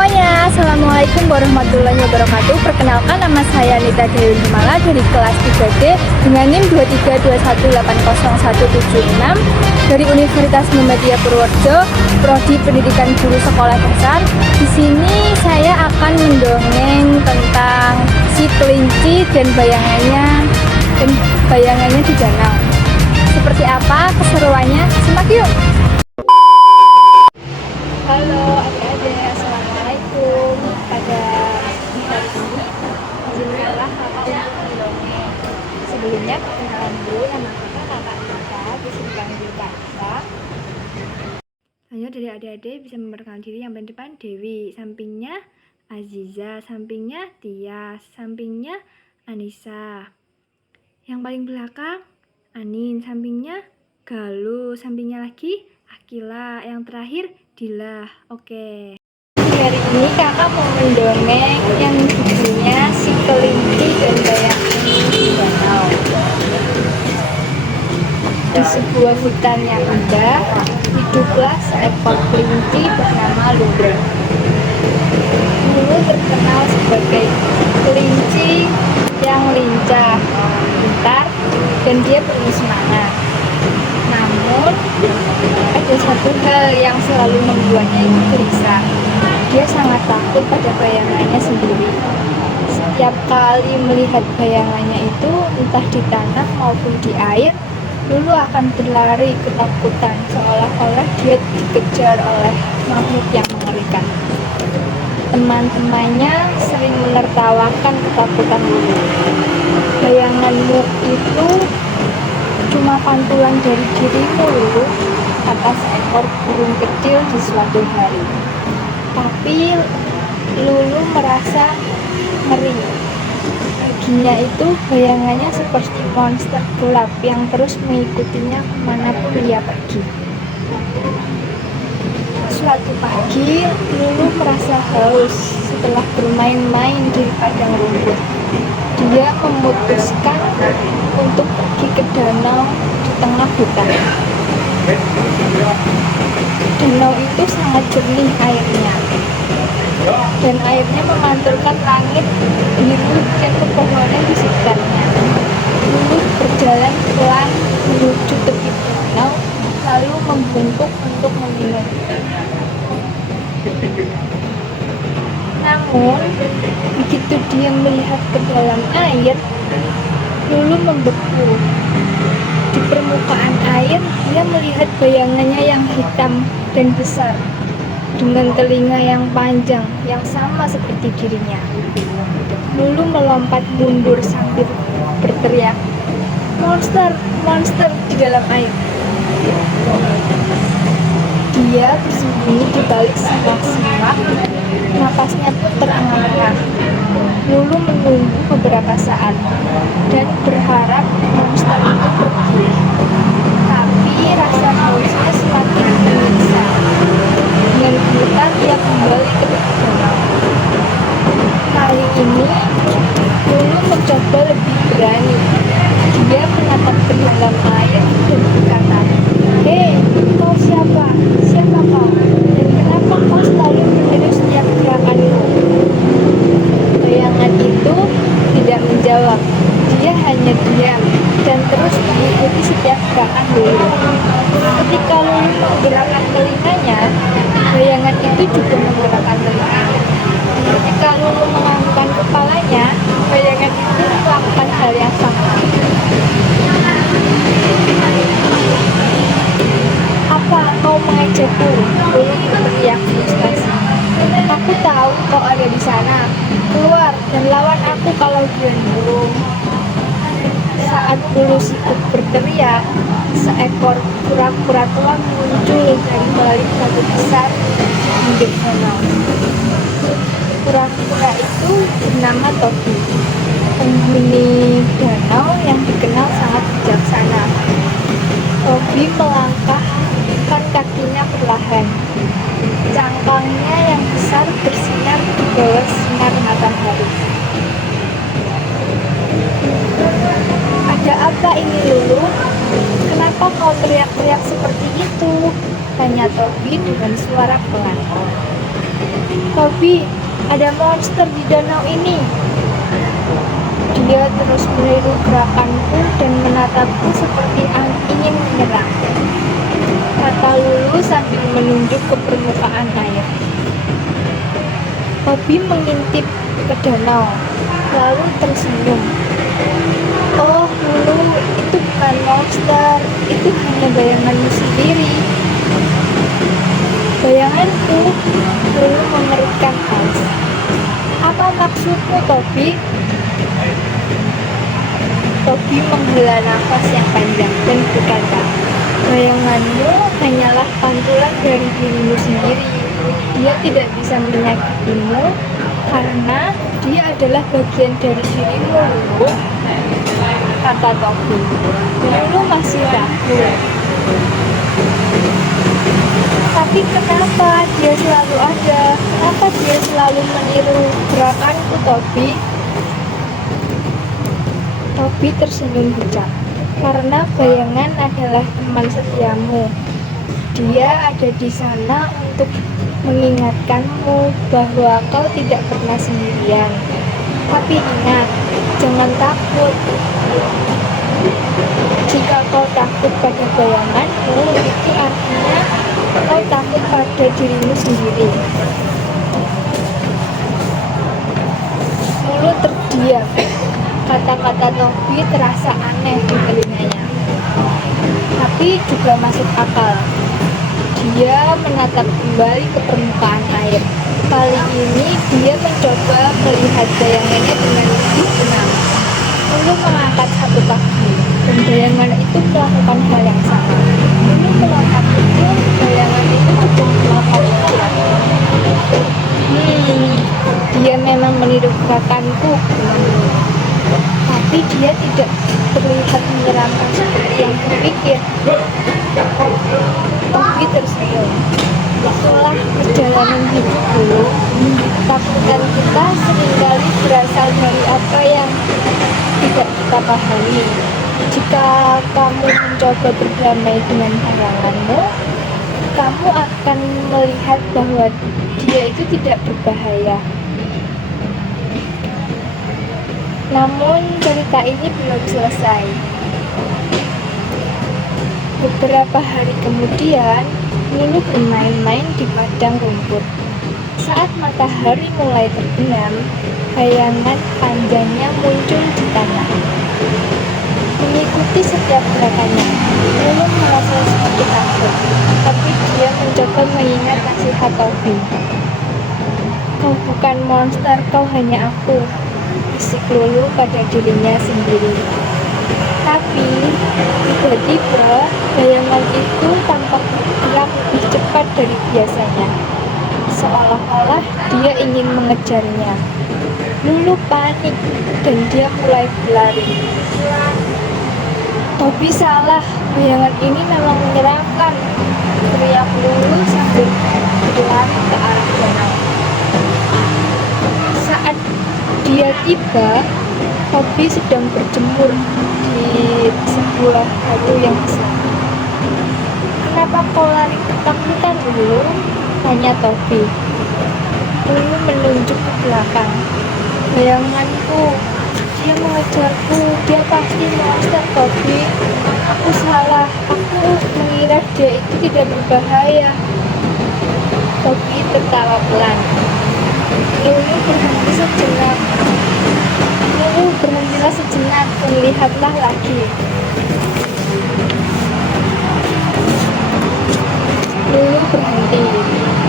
semuanya, Assalamualaikum warahmatullahi wabarakatuh. Perkenalkan, nama saya Nita Dewi Himala dari kelas 3D dengan NIM 232180176 dari Universitas Muhammadiyah Purworejo, Prodi Pendidikan Guru Sekolah Dasar. Di sini saya akan mendongeng tentang si kelinci dan bayangannya di danau. Seperti apa keseruannya? Simak yuk. Halo adik-adik, assalamualaikum. Pada hari ini izinkanlah kakak untuk mendongeng. Sebelumnya perkenalan dulu, nama kakak Nita, bisa dipanggil Kak Nita. Hanya dari adik-adik bisa memperkenalkan diri. Yang paling depan Dewi, sampingnya Aziza, sampingnya Tia, sampingnya Anissa. Yang paling belakang Anin, sampingnya Galuh, sampingnya lagi Akila, yang terakhir Dila. Oke. Hari ini kakak mau mendongeng yang judulnya Si Kelinci dan Bayangannya di Danau. Di sebuah hutan yang indah, hiduplah seekor kelinci bernama Lulu. Lulu terkenal sebagai kelinci yang lincah, pintar, dan dia penuh semangat. Namun, ada satu hal yang selalu membuatnya itu gelisah. Dia sangat takut pada bayangannya sendiri. Setiap kali melihat bayangannya itu, entah di tanah maupun di air, Lulu akan berlari ketakutan, seolah-olah dia dikejar oleh makhluk yang mengerikan. Teman-temannya sering menertawakan ketakutan Lulu. Bayanganmu itu cuma pantulan dari dirimu, Lulu, kata seekor burung kecil di suatu hari. Tapi Lulu merasa ngeri. Baginya itu bayangannya seperti monster gelap yang terus mengikutinya kemanapun dia pergi. Suatu pagi, Lulu merasa haus setelah bermain-main di padang rumput. Dia memutuskan untuk pergi ke danau di tengah hutan. Danau itu sangat jernih airnya, dan airnya memantulkan langit biru dan pepohonan di sekitarnya. Lulu berjalan pelan menuju tepi danau, lalu membungkuk untuk meminum. Namun, begitu dia melihat ke dalam air, Lulu membeku. Di permukaan air, dia melihat bayangannya yang hitam dan besar, dengan telinga yang panjang, yang sama seperti dirinya. Lulu melompat mundur sambil berteriak, "Monster! Monster!" di dalam air. Dia bersembunyi di balik semak-semak, napasnya pun terengah-engah. Lulu menunggu beberapa saat dan berharap monster itu pergi. Tapi rasa hausnya semakin menyiksa. Dengan gemetar dia kembali ke danau. Kali ini Lulu mencoba lebih berani. Dia menatap ke dalam air dan berkata, "Hei, kau siapa? Siapa kau? Dan kenapa kau selalu meniru setiap gerakanmu?" Bayangan itu tidak menjawab. Dia hanya diam dan terus mengikuti setiap gerakan Lulu. Ketika Lulu menggerakkan telinganya, bayangan itu juga menggerakkan telinganya. Ketika Lulu menganggukkan kepalanya, bayangan itu melakukan hal yang sama. "Apa kau mengejakku?" Lulu berteriak frustasi. "Aku tahu kau ada di sana. Keluar dan lawan aku kalau berani." Saat Lulu sibuk berteriak, seekor kura-kura tua muncul dari balik batu besar di pinggir danau. Kura-kura itu bernama Tobi, penghuni danau yang dikenal sangat bijaksana. Tobi melangkahkan kakinya perlahan. Cangkangnya yang besar bersinar di bawah sinar matahari. "Ada apa ini, Lulu? Kenapa kau teriak-teriak seperti itu?" tanya Tobi dengan suara pelan. Tobi, ada monster di danau ini. Dia terus meniru gerakanku dan menatapku seperti ingin menyerang, kata Lulu sambil menunjuk ke permukaan air. Tobi mengintip ke danau, lalu tersenyum. Oh Lulu, itu bukan monster, itu hanya bayanganmu sendiri. Bayanganku, Lulu mengerutkan alis. Apa maksudmu, Tobi? Tobi menghela nafas yang panjang dan berkata, bayanganmu hanyalah pantulan dari dirimu sendiri. Dia tidak bisa menyakitimu karena dia adalah bagian dari dirimu, Lulu, kata Tobi. Lulu masih ragu. Tapi kenapa dia selalu ada? Kenapa dia selalu meniru gerakanku, Tobi? Tobi tersenyum bijak. Karena bayangan adalah teman setiamu. Dia ada di sana untuk mengingatkanmu bahwa kau tidak pernah sendirian. Tapi ingat, jangan takut. Jika kau takut pada bayanganmu, itu artinya kau takut pada dirimu sendiri. Lulu terdiam. Kata-kata Tobi terasa aneh di telinganya, tapi juga masuk akal. Dia menatap kembali ke permukaan air. Kali ini dia mencoba melihat bayangannya dengan lebih tenang. Lulu mengangkat satu kaki, dan bayangan itu melakukan hal yang sama. Lulu melompat kecil, bayangan itu juga melompat kuat. Dia memang meniru gerakanku, tapi dia tidak terlihat menyeramkan seperti yang kupikir. Tobi tersenyum. Itulah perjalanan hidup dulu. Ketakutan kita seringkali berasal dari apa yang tidak kita pahami. Jika kamu mencoba berdamai dengan halanganmu, kamu akan melihat bahwa dia itu tidak berbahaya. Namun cerita ini belum selesai. Beberapa hari kemudian, Lulu bermain-main di padang rumput. Saat matahari mulai terbenam, bayangan panjangnya muncul di tanah. Mengikuti setiap gerakannya, Lulu merasa sedikit takut, tapi dia mencoba mengingat nasihat Tobi. Kau bukan monster, kau hanya aku, bisik Lulu pada dirinya sendiri. Tapi tiba-tiba bayangan itu tampak bergerak lebih cepat dari biasanya, seolah-olah dia ingin mengejarnya. Lulu panik dan dia mulai berlari. Tobi salah, bayangan ini memang menyeramkan, teriak Lulu sambil berlari ke arah danau. Saat dia tiba, Tobi sedang berjemur di sebuah batu yang besar. Kenapa kau lari ketakutan, Lulu? Tanya Tobi. Lulu menunjuk ke belakang. Bayanganku, dia mengejarku, dia pasti monster, Tobi. Aku salah, aku mengira dia itu tidak berbahaya. Tobi tertawa pelan. Lulu berhenti sejenak. Berhentilah sejenak dan lihatlah lagi. Lulu berhenti,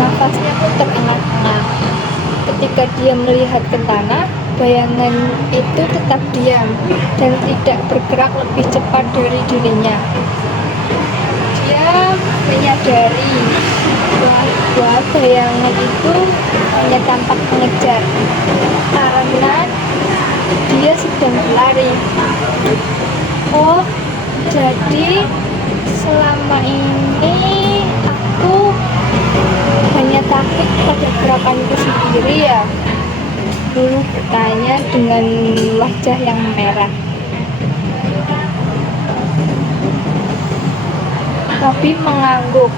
nafasnya pun terengah-engah. Ketika dia melihat ke tanah, bayangan itu tetap diam dan tidak bergerak lebih cepat dari dirinya. Dia menyadari bahwa bayangan itu hanya tampak mengejar karena dia sedang berlari. Oh, jadi selama ini aku hanya takut pada gerakanku sendiri ya? Lulu bertanya dengan wajah yang merah. Tapi mengangguk.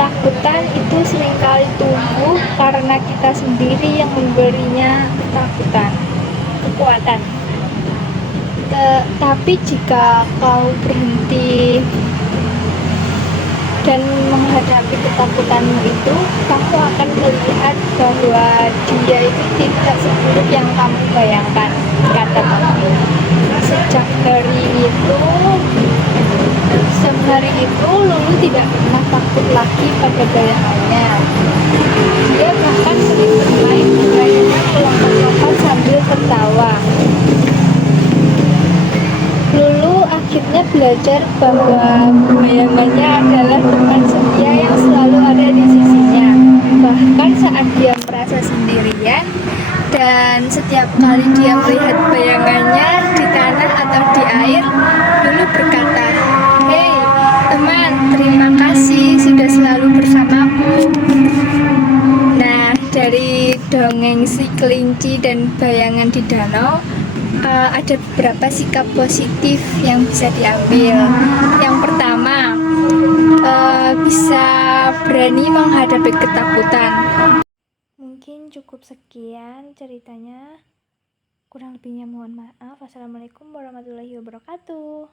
Ketakutan itu seringkali tumbuh karena kita sendiri yang memberinya kekuatan. Tapi jika kau berhenti dan menghadapi ketakutanmu itu, kamu akan melihat bahwa dia itu tidak seburuk yang kamu bayangkan, kata Tommy. Sejak hari itu Lulu tidak pernah takut lagi pada bayangannya. Dia bahkan sering bermain dengannya melompat-lompat sambil tertawa. Lulu akhirnya belajar bahwa bayangannya adalah teman setia yang selalu ada di sisinya, bahkan saat dia merasa sendirian. Dan setiap kali dia melihat bayangannya di tanah atau di air, Lulu berkata, "Hei teman, terima kasih sudah selalu bersamaku." Nah, dari dongeng si kelinci dan bayangan di danau, ada beberapa sikap positif yang bisa diambil. Yang pertama, bisa berani menghadapi ketakutan. Mungkin cukup sekian ceritanya. Kurang lebihnya mohon maaf. Wassalamualaikum warahmatullahi wabarakatuh.